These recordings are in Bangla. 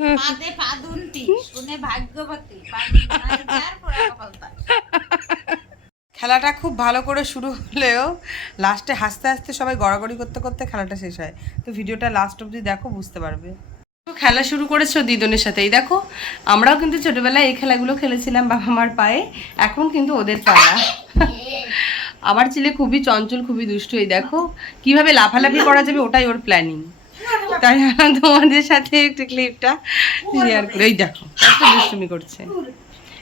পাদে পাদুনটি শুনে ভাগ্যবতী খেলাটা খুব ভালো করে শুরু হলেও লাস্টে হাসতে হাসতে সবাই গড়াগড়ি করতে করতে খেলাটা শেষ হয়। তো ভিডিওটা লাস্ট অবধি দেখো, বুঝতে পারবে। খেলা শুরু করেছো দিদনের সাথে। এই দেখো, আমরাও কিন্তু ছোটবেলায় এই খেলাগুলো খেলেছিলাম বাবা মার পায়ে। এখন কিন্তু ওদের পালা। আমার ছেলে খুবই চঞ্চল, খুবই দুষ্টু। এই দেখো কিভাবে লাফালাফি করা যাবে, ওটাই ওর প্ল্যানিং। তাই তোমাদের সাথে একটু ক্লিপটা শেয়ার করে। এই দেখো একটা দুষ্টুমি করছে।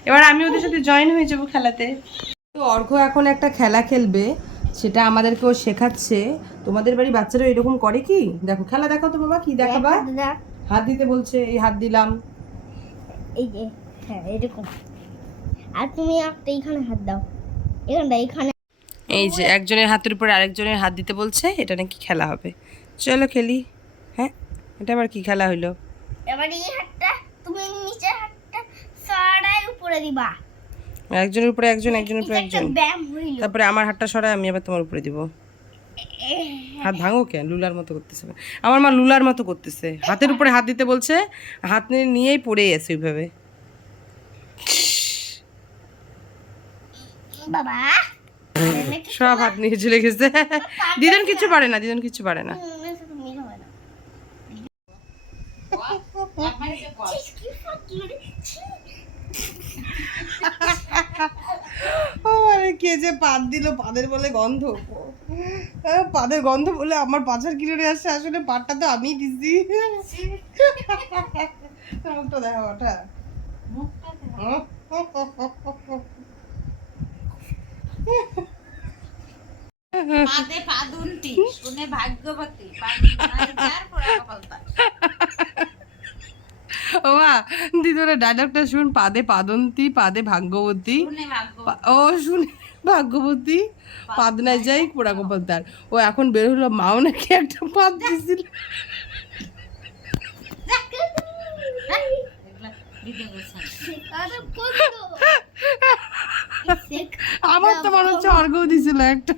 এবার আমি ওদের সাথে জয়েন হয়ে যাবো খেলাতে। তো অর্ঘ্য এখন একটা খেলা খেলবে, সেটা আমাদেরকেও শেখাচ্ছে। তোমাদের বাড়ি বাচ্চারা এরকম করে কি? দেখো খেলা দেখাও তো বাবা, কি দেখাবা? হাত দিতে বলছে, এই হাত দিলাম, এই যে হ্যাঁ এরকম। আর তুমি একটা এইখানে হাত দাও, এইখানে। এই যে একজনের হাতের উপরে আরেকজনের হাত দিতে বলছে, এটা নাকি খেলা হবে। চলো খেলি। হ্যাঁ, এটা আবার কি খেলা হইলো? এবার এই হাতটা তুমি নিচের হাতটা সরাই উপরে দিবা। একজনের উপরে একজন, একজনের উপরে একজন। ব্যায়াম হইল। তারপরে আমার হাতটা সরাই আমি আবার তোমার উপরে দিব। হাত ভাঙো কেন? লুলার মতো করতেছে। আমার মা লুলার মতো করতেছে, হাতের উপরে হাত দিতে বলছে, হাত নিয়েই পড়ে আছে ওইভাবে। বাবা সব হাত নিয়ে চলে গেছে। দিদন কিছু পারে না, দিদন কিছু পারে না। ও মানে কে যে পাদ দিল, পাদের বলে গন্ধ, পাদের গন্ধ বলে আমার পাছার কিনে আসছে। আসলে পাটটা তো আমিই দিছি। মুখটা দেখা ওটা, পাদে পাদুনটি শুনে ভাগ্যবতী ও মা, দিদুনের ডায়লগটা শুন। পাদে পাদন্তি পাদে ভাগ্যবতী, ও শুনে ভাগ্যবতী পাদনায় যাই পোড়া কপাল তার। ও এখন বের হলো, মাও নাকি একটা পাদ দিছিল। আমার তো মনে হচ্ছে অর্ঘ্য দিছিল একটা।